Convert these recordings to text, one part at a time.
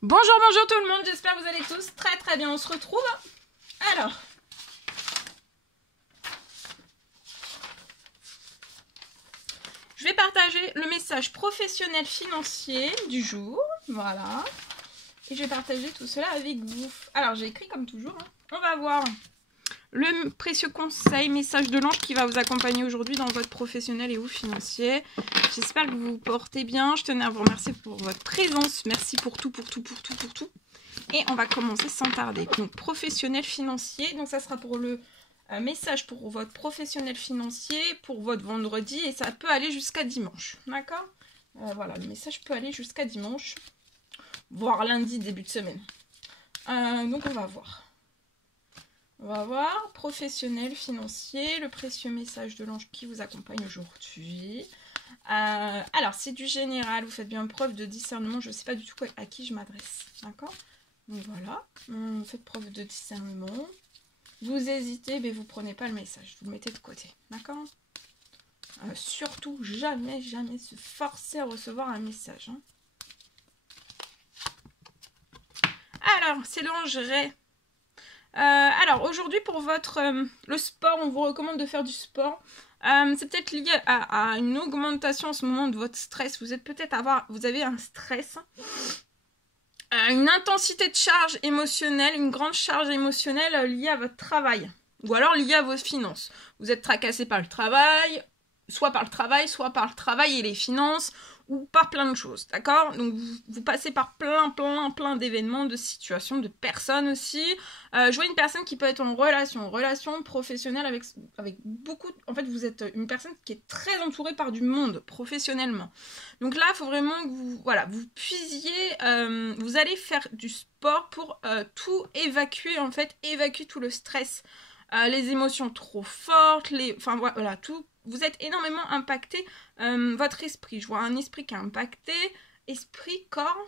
Bonjour, bonjour tout le monde, j'espère que vous allez tous très bien, on se retrouve. Alors, je vais partager le message professionnel financier du jour, voilà. Et je vais partager tout cela avec vous. Alors, j'ai écrit comme toujours, hein. On va voir le précieux conseil, message de l'ange qui va vous accompagner aujourd'hui dans votre professionnel et ou financier. J'espère que vous vous portez bien, je tenais à vous remercier pour votre présence, merci pour tout. Et on va commencer sans tarder. Donc, professionnel financier. Donc, ça sera pour le message pour votre professionnel financier, pour votre vendredi. Et ça peut aller jusqu'à dimanche. D'accord? Voilà, le message peut aller jusqu'à dimanche. Voire lundi, début de semaine. Donc, on va voir. On va voir. Professionnel financier. Le précieux message de l'ange qui vous accompagne aujourd'hui. Alors, c'est du général. Vous faites bien preuve de discernement. Je ne sais pas du tout à qui je m'adresse. D'accord? Donc voilà, faites preuve de discernement. Vous hésitez, mais vous prenez pas le message, vous le mettez de côté, d'accord? Surtout, jamais se forcer à recevoir un message. Hein. Alors, c'est l'ange Ré. Alors, aujourd'hui, pour votre le sport, on vous recommande de faire du sport. C'est peut-être lié à une augmentation en ce moment de votre stress. Vous êtes peut-être vous avez un stress. Une intensité de charge émotionnelle, une grande charge émotionnelle liée à votre travail. Ou alors liée à vos finances. Vous êtes tracassé par le travail, soit par le travail et les finances, ou par plein de choses, d'accord? Donc vous passez par plein d'événements, de situations, de personnes aussi. Je vois une personne qui peut être en relation professionnelle avec beaucoup... En fait, vous êtes une personne qui est très entourée par du monde, professionnellement. Donc là, il faut vraiment que vous puisiez... vous allez faire du sport pour tout évacuer, en fait, évacuer tout le stress. Les émotions trop fortes, enfin voilà, tout... Vous êtes énormément impacté, votre esprit. Je vois un esprit qui est impacté, esprit, corps,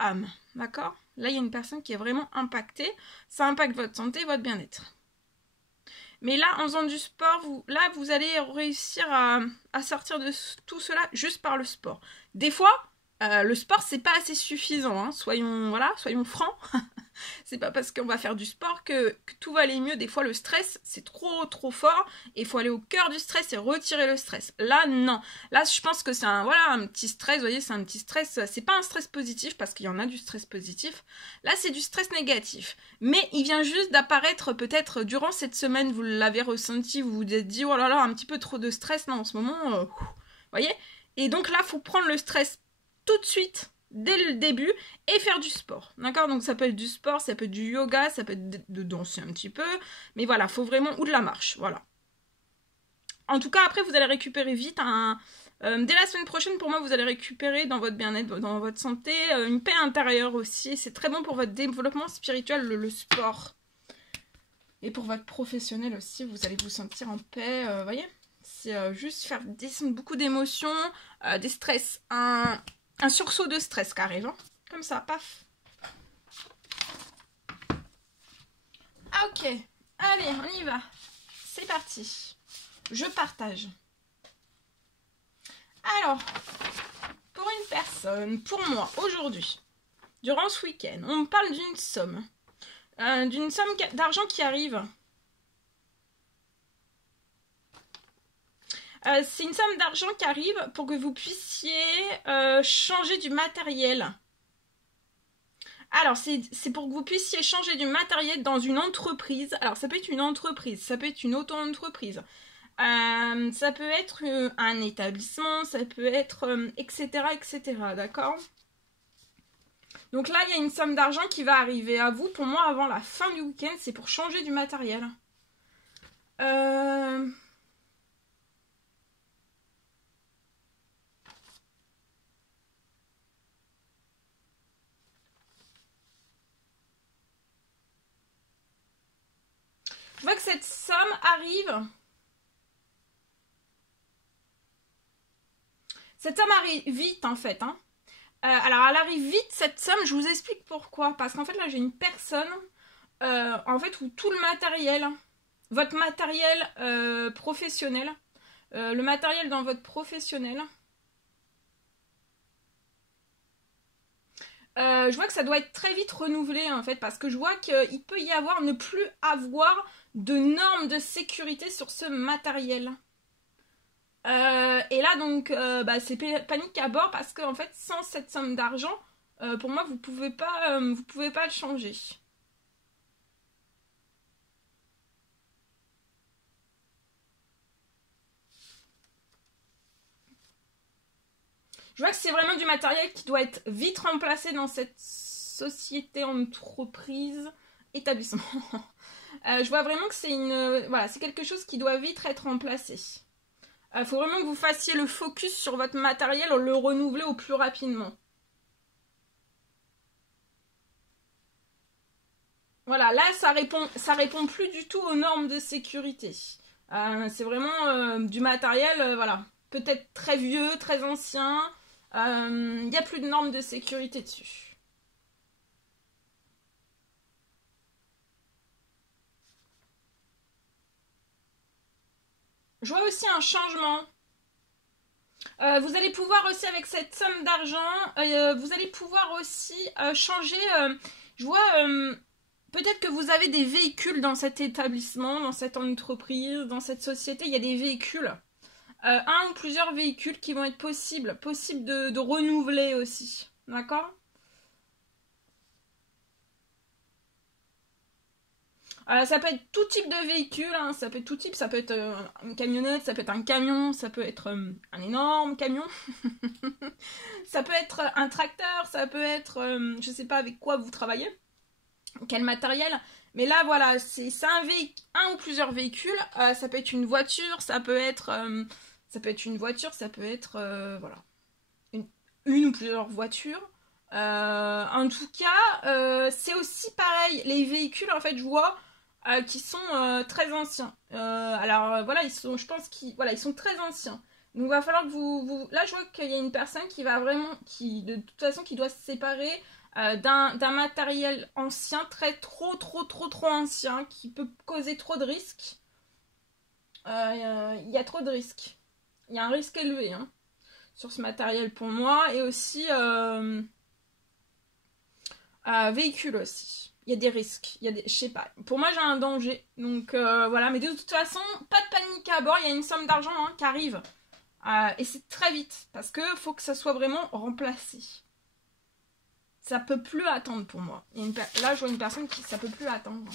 âme, d'accord? Là, il y a une personne qui est vraiment impactée. Ça impacte votre santé, votre bien-être. Mais là, en faisant du sport, vous allez réussir à sortir de tout cela juste par le sport. Des fois, le sport, c'est pas assez suffisant. Hein. Soyons francs. C'est pas parce qu'on va faire du sport que tout va aller mieux. Des fois, le stress, c'est trop fort. Et il faut aller au cœur du stress et retirer le stress. Là, non. Là, je pense que c'est un petit stress. Vous voyez, c'est un petit stress. C'est pas un stress positif parce qu'il y en a du stress positif. Là, c'est du stress négatif. Mais il vient juste d'apparaître peut-être durant cette semaine. Vous l'avez ressenti. Vous vous êtes dit, oh là là, un petit peu trop de stress là en ce moment. Vous voyez? Et donc là, il faut prendre le stress tout de suite, dès le début, et faire du sport, d'accord? Donc ça peut être du sport, ça peut être du yoga, ça peut être de danser un petit peu, mais voilà, faut vraiment, ou de la marche, voilà. En tout cas, après, vous allez récupérer vite dès la semaine prochaine, pour moi, vous allez récupérer dans votre bien-être, dans votre santé, une paix intérieure aussi. C'est très bon pour votre développement spirituel, le sport. Et pour votre professionnel aussi, vous allez vous sentir en paix, voyez? C'est juste faire descendre beaucoup d'émotions, des stress, un sursaut de stress qui arrive, hein. Comme ça, paf. Ah, ok, allez, on y va. C'est parti. Je partage. Alors, pour une personne, pour moi, aujourd'hui, durant ce week-end, on me parle d'une somme d'argent qui arrive. C'est une somme d'argent qui arrive pour que vous puissiez changer du matériel. Alors, c'est pour que vous puissiez changer du matériel dans une entreprise. Alors, ça peut être une entreprise, ça peut être une auto-entreprise. Ça peut être un établissement, ça peut être etc. D'accord? Donc là, il y a une somme d'argent qui va arriver à vous. Pour moi, avant la fin du week-end, c'est pour changer du matériel. Je vois que cette somme arrive. Cette somme arrive vite en fait. Hein. Alors elle arrive vite cette somme, je vous explique pourquoi. Parce qu'en fait là j'ai une personne en fait où tout le matériel, votre matériel professionnel, le matériel dans votre professionnel, je vois que ça doit être très vite renouvelé en fait, parce que je vois qu'il peut y avoir, ne plus avoir de normes de sécurité sur ce matériel. Et là donc c'est panique à bord, parce que en fait sans cette somme d'argent, pour moi vous pouvez pas le changer. Je vois que c'est vraiment du matériel qui doit être vite remplacé dans cette société, entreprise, établissement. Je vois vraiment que c'est voilà, c'est quelque chose qui doit vite être remplacé. Faut vraiment que vous fassiez le focus sur votre matériel, le renouveler au plus rapidement. Voilà, là ça répond plus du tout aux normes de sécurité. C'est vraiment du matériel, voilà, peut-être très vieux, très ancien. Il n'y a plus de normes de sécurité dessus. Je vois aussi un changement. Vous allez pouvoir aussi, avec cette somme d'argent, vous allez pouvoir aussi changer. Je vois, peut-être que vous avez des véhicules dans cet établissement, dans cette entreprise, dans cette société. Il y a des véhicules. Un ou plusieurs véhicules qui vont être possibles de renouveler aussi. D'accord ? Ça peut être tout type de véhicule, hein, ça peut être tout type, ça peut être une camionnette, ça peut être un camion, ça peut être un énorme camion, ça peut être un tracteur, ça peut être, je sais pas avec quoi vous travaillez, quel matériel, mais là voilà, c'est un ou plusieurs véhicules, ça peut être une voiture, ça peut être une voiture, ça peut être voilà, une ou plusieurs voitures. En tout cas, c'est aussi pareil, les véhicules en fait je vois qui sont très anciens. Alors voilà, je pense qu'ils sont très anciens. Donc il va falloir que là je vois qu'il y a une personne qui va vraiment, de toute façon qui doit se séparer d'un matériel ancien, trop ancien, qui peut causer trop de risques. Il y a trop de risques. Il y a un risque élevé hein, sur ce matériel pour moi, et aussi véhicule aussi. Il y a des risques, je sais pas. Pour moi, j'ai un danger. Donc voilà, mais de toute façon, pas de panique à bord. Il y a une somme d'argent hein, qui arrive. Et c'est très vite, parce que faut que ça soit vraiment remplacé. Ça peut plus attendre pour moi. Là, je vois une personne qui ça peut plus attendre.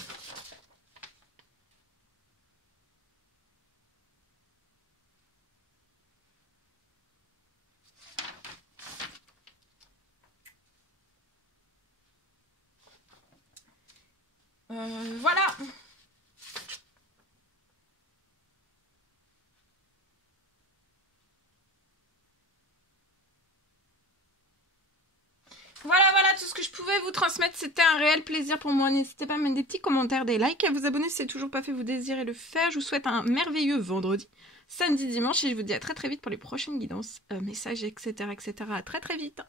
Voilà. Voilà tout ce que je pouvais vous transmettre. C'était un réel plaisir pour moi. N'hésitez pas à mettre des petits commentaires, des likes, à vous abonner si c'est toujours pas fait, vous désirez le faire. Je vous souhaite un merveilleux vendredi, samedi, dimanche, et je vous dis à très vite pour les prochaines guidances, messages, etc. À très vite.